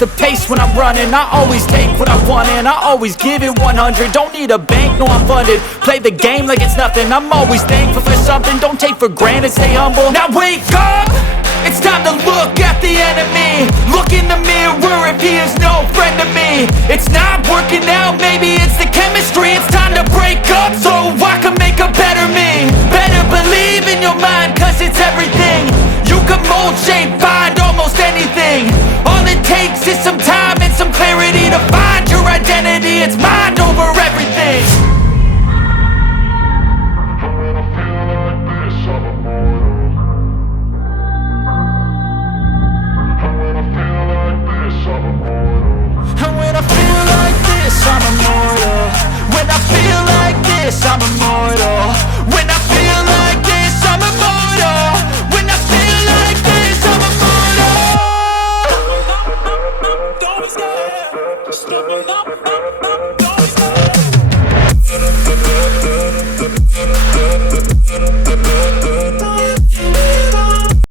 the pace when I'm running. I always take what I want and I always give it 100. Don't need a bank, no I'm funded. Play the game like it's nothing. I'm always thankful for something. Don't take for granted, stay humble. Now wake up! It's time to look at the enemy. Look in the mirror if he is no friend to me. It's not working out, maybe it's the chemistry. It's time to break up so I can make a better me. Better believe in your mind, cause it's everything. You can mold, shape, find almost anything. All it takes is some time and some clarity to find your identity. It's mind over everything. And when I feel like this, I'm immortal. When I feel like this, I'm immortal.